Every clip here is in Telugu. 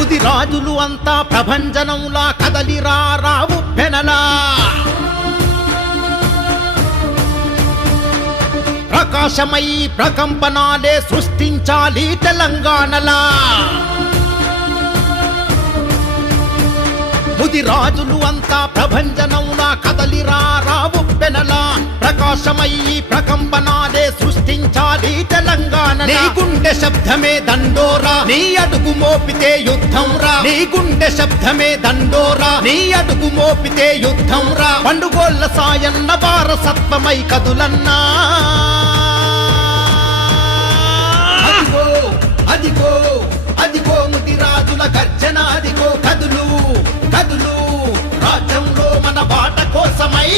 ముది రాజులు అంతా ప్రభంజనంలా కదలిరా రావు పెనలా ప్రకాశమై ప్రకంపనాలే సృష్టించాలి తెలంగాణలా ముది రాజులు అంతా ప్రభంజనంలా కదలిరా రావు పెనలా ప్రకాశమై ప్రకంపనాలే సృష్టించాలి తెలంగాణ నీ గుండె శబ్దమే దండోరా నీ అడుగు మోపితే యుద్ధం రా నీ గుండె శబ్దమే దండోరా నీ అడుగు మోపితే యుద్ధం రా పండుగోళ్ళ సాయన్న వారసత్వమై కదులన్నా అదిగో అదిగో అదిగో ముది రాజుల గర్జన అదిగో కదులు కదులు రాజ్యంలో మన బాట కోసమై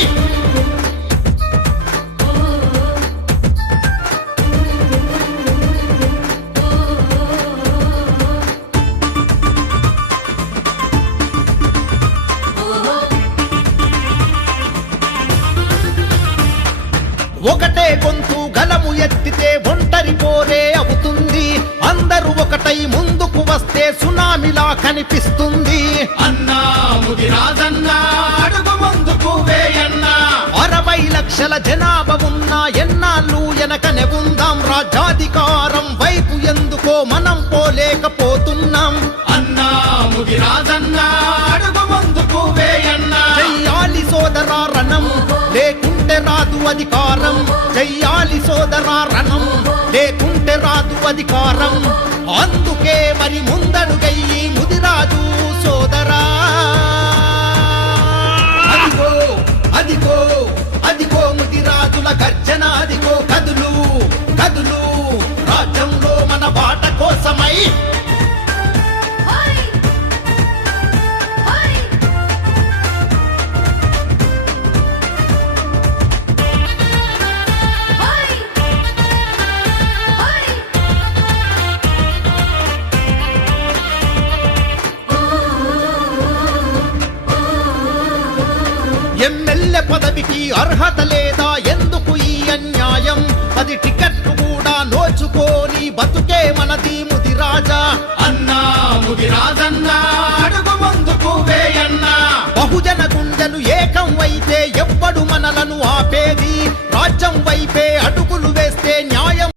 ఒకటే గొంతు గలము ఎత్తితే ఒంటరి పోరే అవుతుంది అందరూ ఒకటై ముందుకు వస్తే సునామిలా కనిపిస్తుంది అన్నా ముది రాజన్నా అడుగు ముందుకు వేయన్నా 60 లక్షల జనాభా ఉన్నా ఎన్నాళ్ళు వెనకనే ఉందాం రాజ్యాధికారం వైపు ఎందుకో మనం పోలేకపోతున్నాం అన్నా ముది రాజన్నా అడుగు ముందుకు వేయన్నా చెయ్యాలి సోదరా రణం లేకుంటే రాదు అధికారం చెయ్యాలి సోదరా రణం లేకుంటే రాదు అధికారం అందుకే మరి ముందడుగయ్యి ముదిరాజు సోదరా అదిగో అదిగో అదిగో ముదిరాజుల గర్జన అదిగో కదులు కదులు రాజ్యంలో మన బాట కోసమై ఎమ్మెల్యే పదవికి అర్హత లేదా ఎందుకు ఈ అన్యాయం 10 టికెట్లు కూడా నోచుకోని బతుకే మనది ముది రాజా అన్నా ముది రాజన్నా అడుగు ముందుకు వేయన్నా బహుజన గుండెలు ఏకం అయితే ఎవ్వడు మనలను ఆపేది రాజ్యం వైపే అడుగులు వేస్తే న్యాయం